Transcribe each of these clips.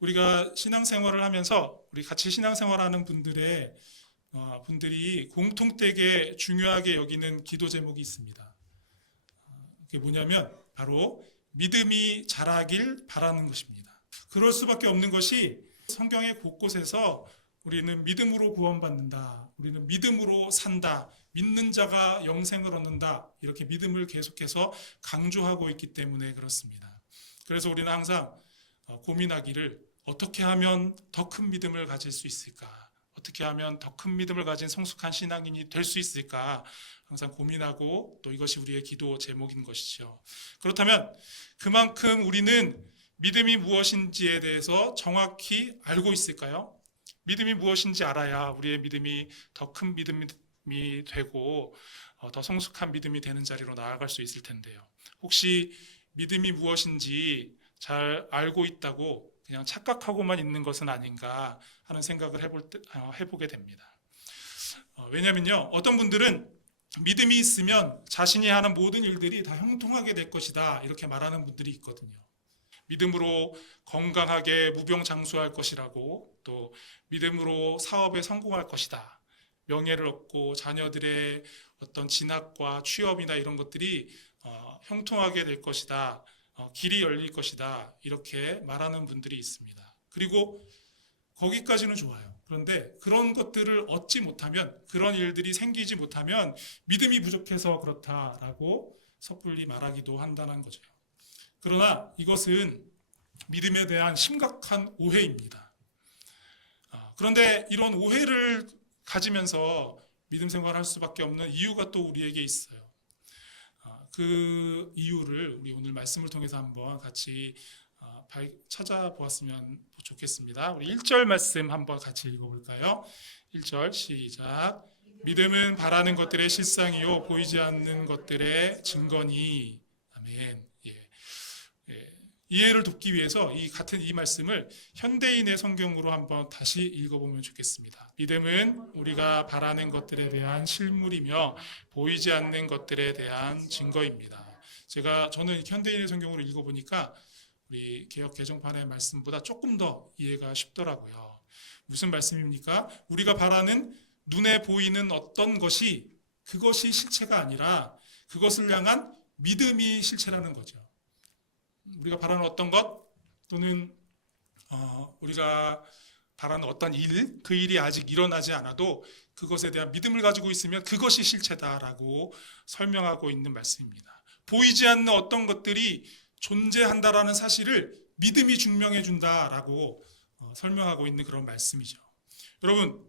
우리가 신앙생활을 하면서 우리 같이 신앙생활하는 분들이 공통되게 중요하게 여기는 기도 제목이 있습니다. 그게 뭐냐면 바로 믿음이 자라길 바라는 것입니다. 그럴 수밖에 없는 것이 성경의 곳곳에서 우리는 믿음으로 구원받는다, 우리는 믿음으로 산다, 믿는 자가 영생을 얻는다, 이렇게 믿음을 계속해서 강조하고 있기 때문에 그렇습니다. 그래서 우리는 항상 고민하기를 어떻게 하면 더 큰 믿음을 가질 수 있을까? 어떻게 하면 더 큰 믿음을 가진 성숙한 신앙인이 될 수 있을까? 항상 고민하고 또 이것이 우리의 기도 제목인 것이죠. 그렇다면 그만큼 우리는 믿음이 무엇인지에 대해서 정확히 알고 있을까요? 믿음이 무엇인지 알아야 우리의 믿음이 더 큰 믿음이 되고 더 성숙한 믿음이 되는 자리로 나아갈 수 있을 텐데요. 혹시 믿음이 무엇인지 잘 알고 있다고 그냥 착각하고만 있는 것은 아닌가 하는 생각을 해보게 됩니다. 왜냐면요, 어떤 분들은 믿음이 있으면 자신이 하는 모든 일들이 다 형통하게 될 것이다, 이렇게 말하는 분들이 있거든요. 믿음으로 건강하게 무병장수할 것이라고, 또 믿음으로 사업에 성공할 것이다, 명예를 얻고 자녀들의 어떤 진학과 취업이나 이런 것들이 형통하게 될 것이다, 길이 열릴 것이다, 이렇게 말하는 분들이 있습니다. 그리고 거기까지는 좋아요. 그런데 그런 것들을 얻지 못하면, 그런 일들이 생기지 못하면 믿음이 부족해서 그렇다라고 섣불리 말하기도 한다는 거죠. 그러나 이것은 믿음에 대한 심각한 오해입니다. 그런데 이런 오해를 가지면서 믿음 생활을 할 수밖에 없는 이유가 또 우리에게 있어요. 그 이유를 우리 오늘 말씀을 통해서 한번 같이 찾아보았으면 좋겠습니다. 우리 1절 말씀 한번 같이 읽어볼까요? 1절 시작. 믿음은 바라는 것들의 실상이요 보이지 않는 것들의 증거니. 아멘. 이해를 돕기 위해서 같은 이 말씀을 현대인의 성경으로 한번 다시 읽어보면 좋겠습니다. 믿음은 우리가 바라는 것들에 대한 실물이며 보이지 않는 것들에 대한 증거입니다. 저는 현대인의 성경으로 읽어보니까 우리 개역 개정판의 말씀보다 조금 더 이해가 쉽더라고요. 무슨 말씀입니까? 우리가 바라는 눈에 보이는 어떤 것이 그것이 실체가 아니라 그것을 향한 믿음이 실체라는 거죠. 우리가 바라는 어떤 것, 또는 우리가 바라는 어떤 일, 그 일이 아직 일어나지 않아도 그것에 대한 믿음을 가지고 있으면 그것이 실체다라고 설명하고 있는 말씀입니다. 보이지 않는 어떤 것들이 존재한다라는 사실을 믿음이 증명해 준다라고 설명하고 있는 그런 말씀이죠. 여러분,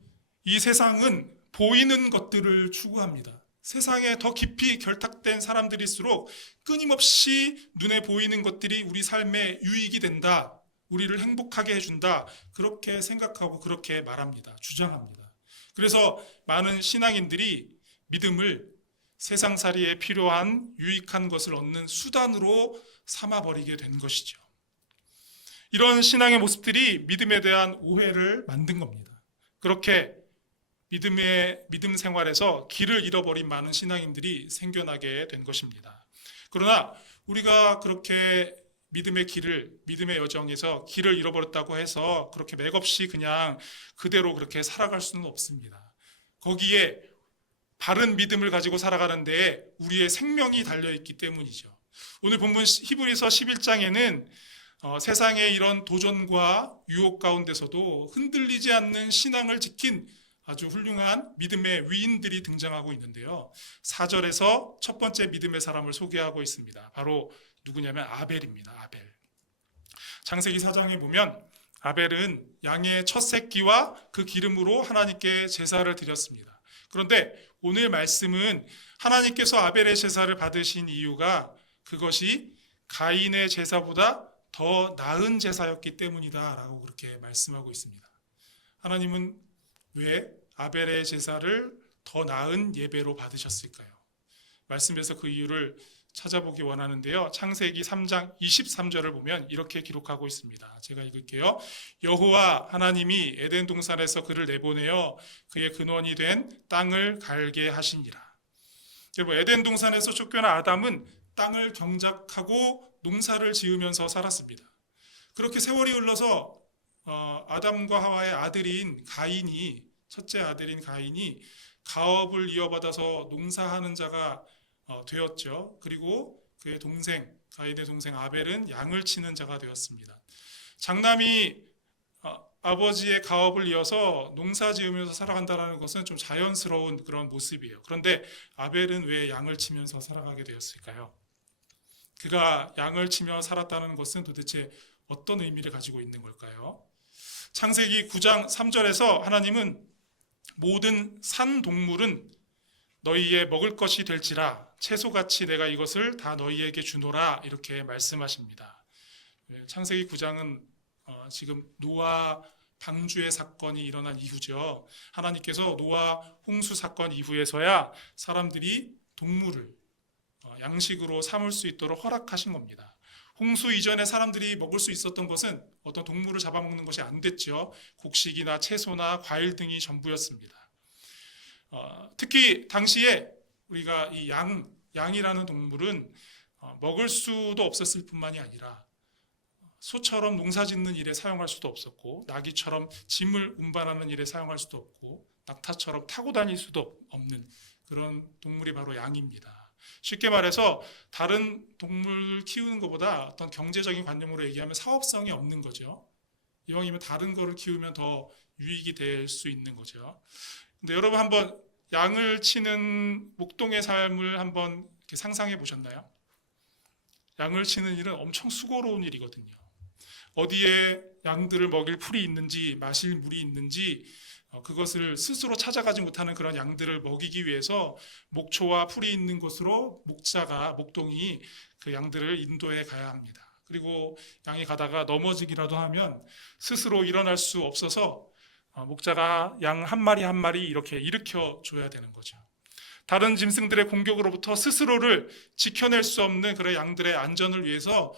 이 세상은 보이는 것들을 추구합니다. 세상에 더 깊이 결탁된 사람들일수록 끊임없이 눈에 보이는 것들이 우리 삶에 유익이 된다, 우리를 행복하게 해준다, 그렇게 생각하고 그렇게 말합니다. 주장합니다. 그래서 많은 신앙인들이 믿음을 세상살이에 필요한 유익한 것을 얻는 수단으로 삼아버리게 된 것이죠. 이런 신앙의 모습들이 믿음에 대한 오해를 만든 겁니다. 그렇게 믿음 생활에서 길을 잃어버린 많은 신앙인들이 생겨나게 된 것입니다. 그러나 우리가 그렇게 믿음의 여정에서 길을 잃어버렸다고 해서 그렇게 맥없이 그냥 그대로 그렇게 살아갈 수는 없습니다. 거기에 바른 믿음을 가지고 살아가는 데에 우리의 생명이 달려있기 때문이죠. 오늘 본문 히브리서 11장에는 세상의 이런 도전과 유혹 가운데서도 흔들리지 않는 신앙을 지킨 아주 훌륭한 믿음의 위인들이 등장하고 있는데요. 4절에서 첫 번째 믿음의 사람을 소개하고 있습니다. 바로 누구냐면 아벨입니다. 아벨. 창세기 4장에 보면 아벨은 양의 첫 새끼와 그 기름으로 하나님께 제사를 드렸습니다. 그런데 오늘 말씀은 하나님께서 아벨의 제사를 받으신 이유가 그것이 가인의 제사보다 더 나은 제사였기 때문이다라고 그렇게 말씀하고 있습니다. 하나님은 왜 아벨의 제사를 더 나은 예배로 받으셨을까요? 말씀에서 그 이유를 찾아보기 원하는데요. 창세기 3장 23절을 보면 이렇게 기록하고 있습니다. 제가 읽을게요. 여호와 하나님이 에덴 동산에서 그를 내보내어 그의 근원이 된 땅을 갈게 하시니라. 여러분, 에덴 동산에서 쫓겨난 아담은 땅을 경작하고 농사를 지으면서 살았습니다. 그렇게 세월이 흘러서 아담과 하와의 아들인 가인이, 첫째 아들인 가인이 가업을 이어받아서 농사하는 자가 되었죠. 그리고 그의 동생, 가인의 동생 아벨은 양을 치는 자가 되었습니다. 장남이 아버지의 가업을 이어서 농사 지으면서 살아간다는 것은 좀 자연스러운 그런 모습이에요. 그런데 아벨은 왜 양을 치면서 살아가게 되었을까요? 그가 양을 치며 살았다는 것은 도대체 어떤 의미를 가지고 있는 걸까요? 창세기 9장 3절에서 하나님은 모든 산 동물은 너희의 먹을 것이 될지라 채소같이 내가 이것을 다 너희에게 주노라 이렇게 말씀하십니다. 창세기 9장은 지금 노아 방주의 사건이 일어난 이후죠. 하나님께서 노아 홍수 사건 이후에서야 사람들이 동물을 양식으로 삼을 수 있도록 허락하신 겁니다. 홍수 이전에 사람들이 먹을 수 있었던 것은 어떤 동물을 잡아먹는 것이 안 됐죠. 곡식이나 채소나 과일 등이 전부였습니다. 특히 당시에 우리가 이 양이라는 동물은 먹을 수도 없었을 뿐만이 아니라 소처럼 농사 짓는 일에 사용할 수도 없었고, 나귀처럼 짐을 운반하는 일에 사용할 수도 없고, 낙타처럼 타고 다닐 수도 없는 그런 동물이 바로 양입니다. 쉽게 말해서 다른 동물 키우는 것보다 어떤 경제적인 관념으로 얘기하면 사업성이 없는 거죠. 이왕이면 다른 거를 키우면 더 유익이 될 수 있는 거죠. 근데 여러분 한번 양을 치는 목동의 삶을 한번 이렇게 상상해 보셨나요? 양을 치는 일은 엄청 수고로운 일이거든요. 어디에 양들을 먹일 풀이 있는지 마실 물이 있는지 그것을 스스로 찾아가지 못하는 그런 양들을 먹이기 위해서 목초와 풀이 있는 곳으로 목동이 그 양들을 인도해 가야 합니다. 그리고 양이 가다가 넘어지기라도 하면 스스로 일어날 수 없어서 목자가 양 한 마리 한 마리 이렇게 일으켜 줘야 되는 거죠. 다른 짐승들의 공격으로부터 스스로를 지켜낼 수 없는 그런 양들의 안전을 위해서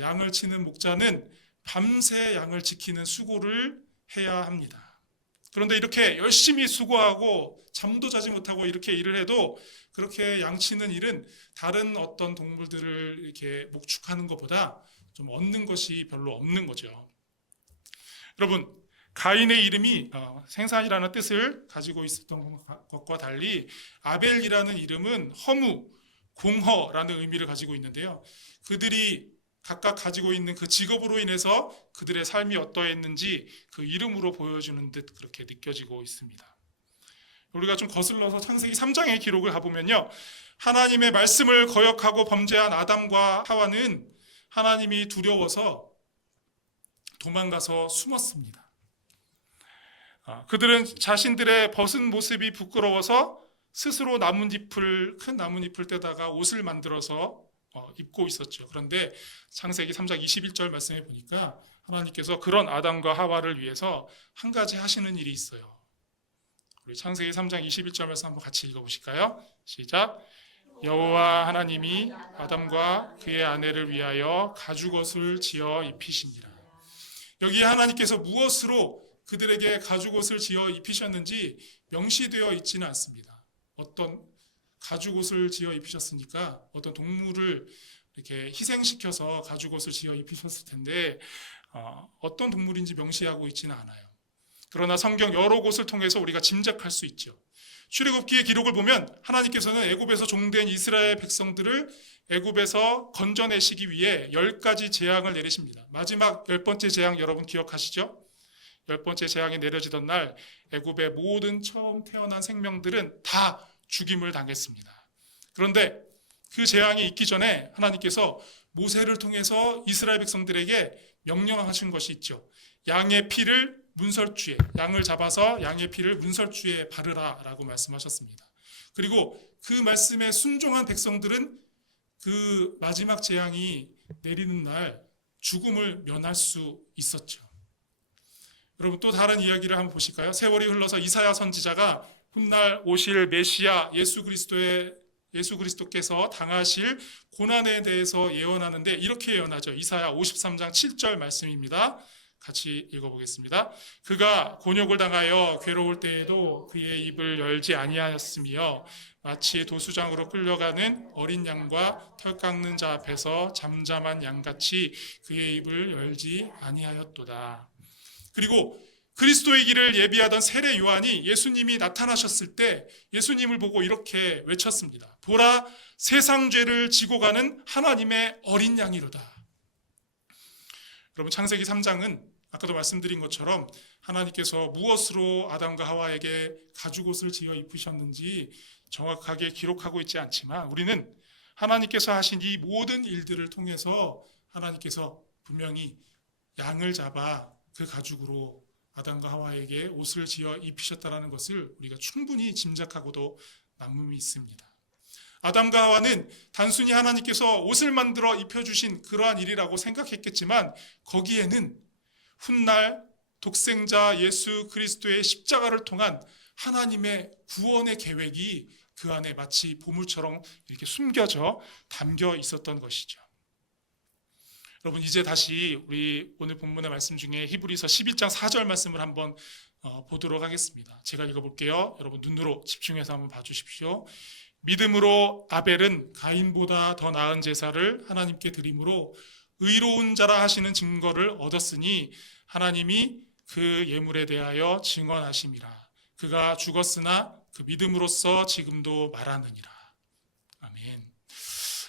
양을 치는 목자는 밤새 양을 지키는 수고를 해야 합니다. 그런데 이렇게 열심히 수고하고 잠도 자지 못하고 이렇게 일을 해도 그렇게 양치는 일은 다른 어떤 동물들을 이렇게 목축하는 것보다 좀 얻는 것이 별로 없는 거죠. 여러분, 가인의 이름이 생산이라는 뜻을 가지고 있었던 것과 달리 아벨이라는 이름은 허무, 공허라는 의미를 가지고 있는데요. 그들이 각각 가지고 있는 그 직업으로 인해서 그들의 삶이 어떠했는지 그 이름으로 보여주는 듯 그렇게 느껴지고 있습니다. 우리가 좀 거슬러서 창세기 3장의 기록을 가보면요. 하나님의 말씀을 거역하고 범죄한 아담과 하와는 하나님이 두려워서 도망가서 숨었습니다. 그들은 자신들의 벗은 모습이 부끄러워서 스스로 큰 나뭇잎을 떼다가 옷을 만들어서 입고 있었죠. 그런데 창세기 3장 21절 말씀에 보니까 하나님께서 그런 아담과 하와를 위해서 한 가지 하시는 일이 있어요. 우리 창세기 3장 21절 말씀 한번 같이 읽어보실까요? 시작. 여호와 하나님이 아담과 그의 아내를 위하여 가죽옷을 지어 입히시니라. 여기 하나님께서 무엇으로 그들에게 가죽옷을 지어 입히셨는지 명시되어 있지는 않습니다. 어떤 가죽옷을 지어 입히셨으니까 어떤 동물을 이렇게 희생시켜서 가죽옷을 지어 입히셨을 텐데 어떤 동물인지 명시하고 있지는 않아요. 그러나 성경 여러 곳을 통해서 우리가 짐작할 수 있죠. 출애굽기의 기록을 보면 하나님께서는 애굽에서 종된 이스라엘 백성들을 애굽에서 건져내시기 위해 10가지 재앙을 내리십니다. 마지막 10번째 재앙 여러분 기억하시죠? 10번째 재앙이 내려지던 날 애굽의 모든 처음 태어난 생명들은 다 죽임을 당했습니다. 그런데 그 재앙이 있기 전에 하나님께서 모세를 통해서 이스라엘 백성들에게 명령하신 것이 있죠. 양의 피를 문설주에, 양을 잡아서 양의 피를 문설주에 바르라라고 말씀하셨습니다. 그리고 그 말씀에 순종한 백성들은 그 마지막 재앙이 내리는 날 죽음을 면할 수 있었죠. 여러분 또 다른 이야기를 한번 보실까요? 세월이 흘러서 이사야 선지자가 훗날 오실 메시아 예수 그리스도께서 당하실 고난에 대해서 예언하는데 이렇게 예언하죠. 이사야 53장 7절 말씀입니다. 같이 읽어보겠습니다. 그가 곤욕을 당하여 괴로울 때에도 그의 입을 열지 아니하였으며 마치 도수장으로 끌려가는 어린 양과 털 깎는 자 앞에서 잠잠한 양같이 그의 입을 열지 아니하였도다. 그리고 그리스도의 길을 예비하던 세례 요한이 예수님이 나타나셨을 때 예수님을 보고 이렇게 외쳤습니다. 보라, 세상 죄를 지고 가는 하나님의 어린 양이로다. 여러분, 창세기 3장은 아까도 말씀드린 것처럼 하나님께서 무엇으로 아담과 하와에게 가죽옷을 지어 입히셨는지 정확하게 기록하고 있지 않지만 우리는 하나님께서 하신 이 모든 일들을 통해서 하나님께서 분명히 양을 잡아 그 가죽으로 아담과 하와에게 옷을 지어 입히셨다는 것을 우리가 충분히 짐작하고도 남음이 있습니다. 아담과 하와는 단순히 하나님께서 옷을 만들어 입혀주신 그러한 일이라고 생각했겠지만 거기에는 훗날 독생자 예수 그리스도의 십자가를 통한 하나님의 구원의 계획이 그 안에 마치 보물처럼 이렇게 숨겨져 담겨 있었던 것이죠. 여러분, 이제 다시 우리 오늘 본문의 말씀 중에 히브리서 11장 4절 말씀을 한번 보도록 하겠습니다. 제가 읽어볼게요. 여러분 눈으로 집중해서 한번 봐주십시오. 믿음으로 아벨은 가인보다 더 나은 제사를 하나님께 드림으로 의로운 자라 하시는 증거를 얻었으니 하나님이 그 예물에 대하여 증언하심이라. 그가 죽었으나 그 믿음으로써 지금도 말하느니라. 아멘.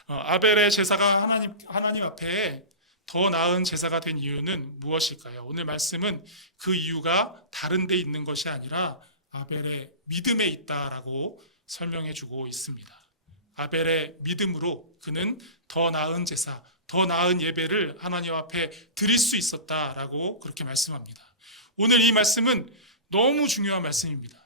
아벨의 제사가 하나님 앞에 더 나은 제사가 된 이유는 무엇일까요? 오늘 말씀은 그 이유가 다른 데 있는 것이 아니라 아벨의 믿음에 있다라고 설명해 주고 있습니다. 아벨의 믿음으로 그는 더 나은 제사, 더 나은 예배를 하나님 앞에 드릴 수 있었다라고 그렇게 말씀합니다. 오늘 이 말씀은 너무 중요한 말씀입니다.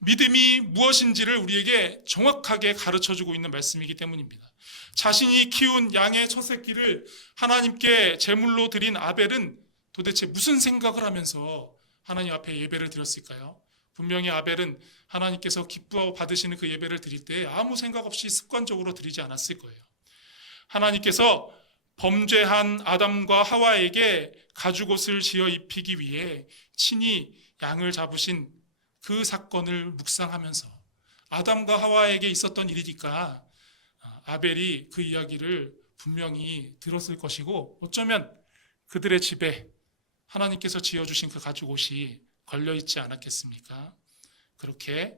믿음이 무엇인지를 우리에게 정확하게 가르쳐주고 있는 말씀이기 때문입니다. 자신이 키운 양의 첫 새끼를 하나님께 제물로 드린 아벨은 도대체 무슨 생각을 하면서 하나님 앞에 예배를 드렸을까요? 분명히 아벨은 하나님께서 기뻐 받으시는 그 예배를 드릴 때 아무 생각 없이 습관적으로 드리지 않았을 거예요. 하나님께서 범죄한 아담과 하와에게 가죽옷을 지어 입히기 위해 친히 양을 잡으신 그 사건을 묵상하면서 아담과 하와에게 있었던 일이니까 아벨이 그 이야기를 분명히 들었을 것이고 어쩌면 그들의 집에 하나님께서 지어주신 그 가죽옷이 걸려있지 않았겠습니까? 그렇게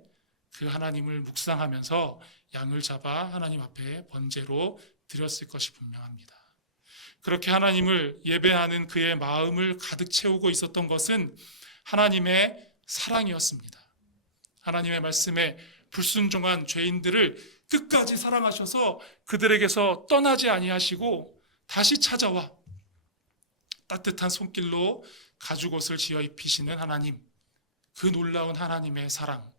그 하나님을 묵상하면서 양을 잡아 하나님 앞에 번제로 드렸을 것이 분명합니다. 그렇게 하나님을 예배하는 그의 마음을 가득 채우고 있었던 것은 하나님의 사랑이었습니다. 하나님의 말씀에 불순종한 죄인들을 끝까지 사랑하셔서 그들에게서 떠나지 아니하시고 다시 찾아와 따뜻한 손길로 가죽옷을 지어 입히시는 하나님, 그 놀라운 하나님의 사랑.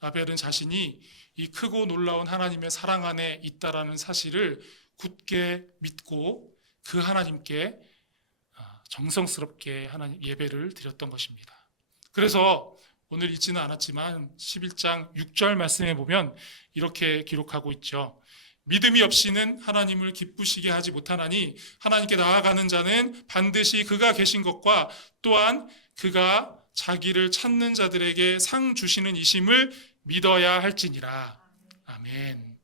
아벨은 자신이 이 크고 놀라운 하나님의 사랑 안에 있다라는 사실을 굳게 믿고 그 하나님께 정성스럽게 하나님 예배를 드렸던 것입니다. 그래서 오늘 읽지는 않았지만 11장 6절 말씀에 보면 이렇게 기록하고 있죠. 믿음이 없이는 하나님을 기쁘시게 하지 못하나니 하나님께 나아가는 자는 반드시 그가 계신 것과 또한 그가 자기를 찾는 자들에게 상 주시는 이심을 믿어야 할지니라. 아멘.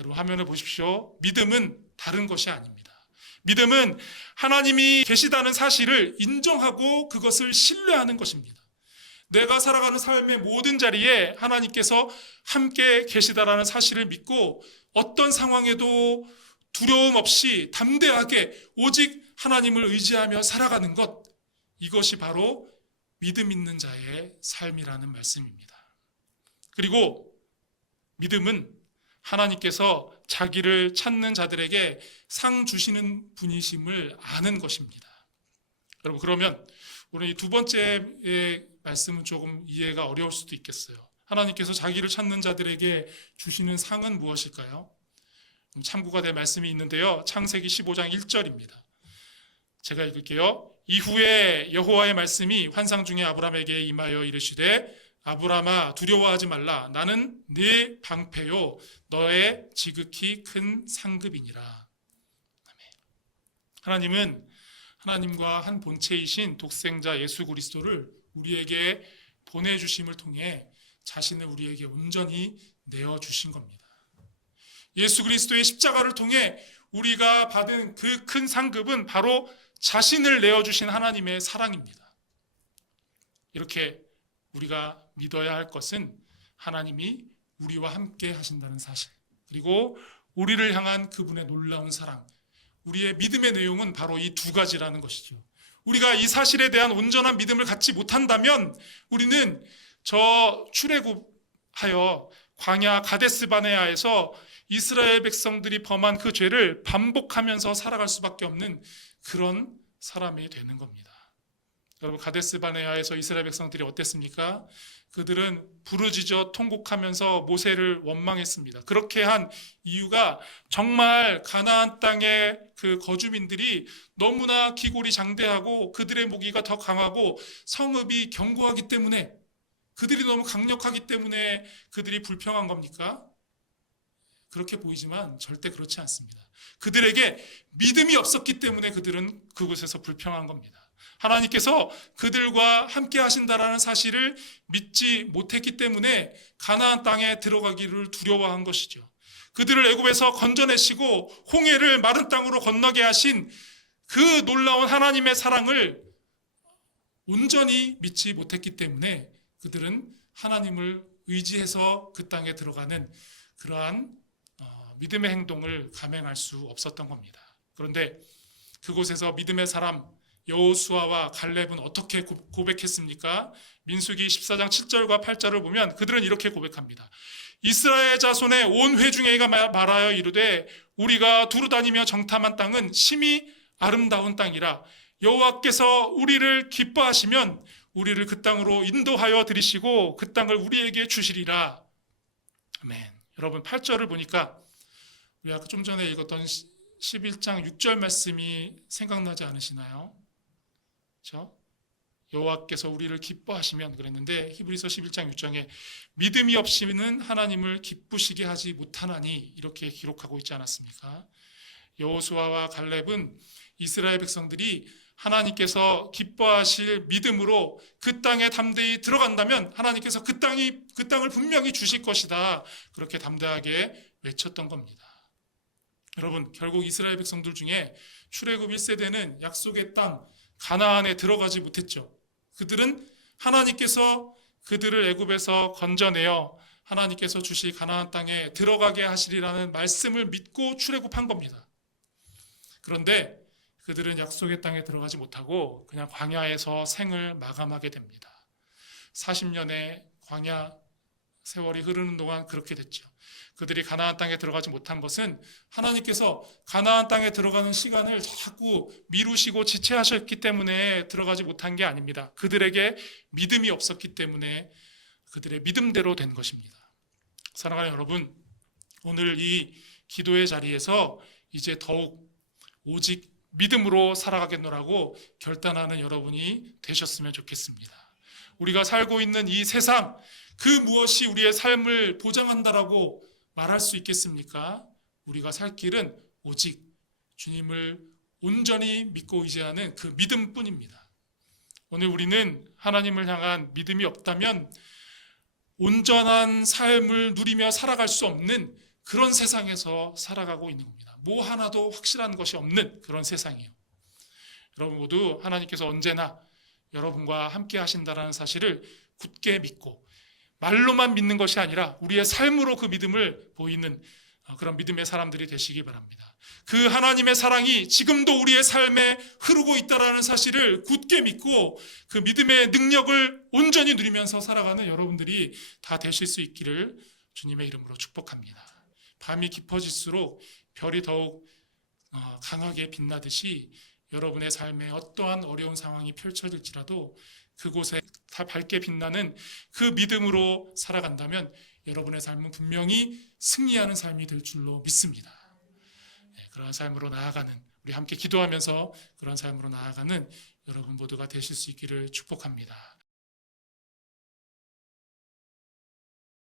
여러분 화면을 보십시오. 믿음은 다른 것이 아닙니다. 믿음은 하나님이 계시다는 사실을 인정하고 그것을 신뢰하는 것입니다. 내가 살아가는 삶의 모든 자리에 하나님께서 함께 계시다라는 사실을 믿고 어떤 상황에도 두려움 없이 담대하게 오직 하나님을 의지하며 살아가는 것, 이것이 바로 믿음 있는 자의 삶이라는 말씀입니다. 그리고 믿음은 하나님께서 자기를 찾는 자들에게 상 주시는 분이심을 아는 것입니다. 여러분 그러면 오늘 이 두 번째의 말씀은 조금 이해가 어려울 수도 있겠어요. 하나님께서 자기를 찾는 자들에게 주시는 상은 무엇일까요? 참고가 될 말씀이 있는데요. 창세기 15장 1절입니다. 제가 읽을게요. 이후에 여호와의 말씀이 환상 중에 아브라함에게 임하여 이르시되 아브라함아 두려워하지 말라. 나는 네 방패요 너의 지극히 큰 상급이니라. 하나님은 하나님과 한 본체이신 독생자 예수 그리스도를 우리에게 보내주심을 통해 자신을 우리에게 온전히 내어주신 겁니다. 예수 그리스도의 십자가를 통해 우리가 받은 그 큰 상급은 바로 자신을 내어주신 하나님의 사랑입니다. 이렇게 우리가 믿어야 할 것은 하나님이 우리와 함께 하신다는 사실, 그리고 우리를 향한 그분의 놀라운 사랑. 우리의 믿음의 내용은 바로 이 두 가지라는 것이죠. 우리가 이 사실에 대한 온전한 믿음을 갖지 못한다면 우리는 저 출애굽하여 광야 가데스 바네아에서 이스라엘 백성들이 범한 그 죄를 반복하면서 살아갈 수밖에 없는 그런 사람이 되는 겁니다. 여러분, 가데스 바네아에서 이스라엘 백성들이 어땠습니까? 그들은 부르짖어 통곡하면서 모세를 원망했습니다. 그렇게 한 이유가 정말 가나안 땅의 그 거주민들이 너무나 기골이 장대하고 그들의 무기가 더 강하고 성읍이 견고하기 때문에, 그들이 너무 강력하기 때문에 그들이 불평한 겁니까? 그렇게 보이지만 절대 그렇지 않습니다. 그들에게 믿음이 없었기 때문에 그들은 그곳에서 불평한 겁니다. 하나님께서 그들과 함께 하신다라는 사실을 믿지 못했기 때문에 가나안 땅에 들어가기를 두려워한 것이죠. 그들을 애굽에서 건져내시고 홍해를 마른 땅으로 건너게 하신 그 놀라운 하나님의 사랑을 온전히 믿지 못했기 때문에 그들은 하나님을 의지해서 그 땅에 들어가는 그러한 믿음의 행동을 감행할 수 없었던 겁니다. 그런데 그곳에서 믿음의 사람 여호수아와 갈렙은 어떻게 고백했습니까? 민수기 14장 7절과 8절을 보면 그들은 이렇게 고백합니다. 이스라엘 자손의 온 회중에게 말하여 이르되 우리가 두루다니며 정탐한 땅은 심히 아름다운 땅이라. 여호와께서 우리를 기뻐하시면 우리를 그 땅으로 인도하여 들이시고 그 땅을 우리에게 주시리라. 아멘. 여러분, 8절을 보니까 우리 아까 좀 전에 읽었던 11장 6절 말씀이 생각나지 않으시나요? 그렇죠? 여호와께서 우리를 기뻐하시면 그랬는데 히브리서 11장 6장에 믿음이 없이는 하나님을 기쁘시게 하지 못하나니 이렇게 기록하고 있지 않았습니까? 여호수아와 갈렙은 이스라엘 백성들이 하나님께서 기뻐하실 믿음으로 그 땅에 담대히 들어간다면 하나님께서 그 땅을 분명히 주실 것이다. 그렇게 담대하게 외쳤던 겁니다. 여러분, 결국 이스라엘 백성들 중에 출애굽 1세대는 약속의 땅 가나안에 들어가지 못했죠. 그들은 하나님께서 그들을 애굽에서 건져내어 하나님께서 주실 가나안 땅에 들어가게 하시리라는 말씀을 믿고 출애굽한 겁니다. 그런데 그들은 약속의 땅에 들어가지 못하고 그냥 광야에서 생을 마감하게 됩니다. 40년의 광야 세월이 흐르는 동안 그렇게 됐죠. 그들이 가나안 땅에 들어가지 못한 것은 하나님께서 가나안 땅에 들어가는 시간을 자꾸 미루시고 지체하셨기 때문에 들어가지 못한 게 아닙니다. 그들에게 믿음이 없었기 때문에 그들의 믿음대로 된 것입니다. 사랑하는 여러분, 오늘 이 기도의 자리에서 이제 더욱 오직 믿음으로 살아가겠노라고 결단하는 여러분이 되셨으면 좋겠습니다. 우리가 살고 있는 이 세상, 그 무엇이 우리의 삶을 보장한다라고 말할 수 있겠습니까? 우리가 살 길은 오직 주님을 온전히 믿고 의지하는 그 믿음뿐입니다. 오늘 우리는 하나님을 향한 믿음이 없다면 온전한 삶을 누리며 살아갈 수 없는 그런 세상에서 살아가고 있는 겁니다. 뭐 하나도 확실한 것이 없는 그런 세상이에요. 여러분 모두 하나님께서 언제나 여러분과 함께 하신다는 사실을 굳게 믿고 말로만 믿는 것이 아니라 우리의 삶으로 그 믿음을 보이는 그런 믿음의 사람들이 되시기 바랍니다. 그 하나님의 사랑이 지금도 우리의 삶에 흐르고 있다는 사실을 굳게 믿고 그 믿음의 능력을 온전히 누리면서 살아가는 여러분들이 다 되실 수 있기를 주님의 이름으로 축복합니다. 밤이 깊어질수록 별이 더욱 강하게 빛나듯이 여러분의 삶에 어떠한 어려운 상황이 펼쳐질지라도 그곳에 다 밝게 빛나는 그 믿음으로 살아간다면 여러분의 삶은 분명히 승리하는 삶이 될 줄로 믿습니다. 그러한 삶으로 나아가는, 우리 함께 기도하면서 그런 삶으로 나아가는 여러분 모두가 되실 수 있기를 축복합니다.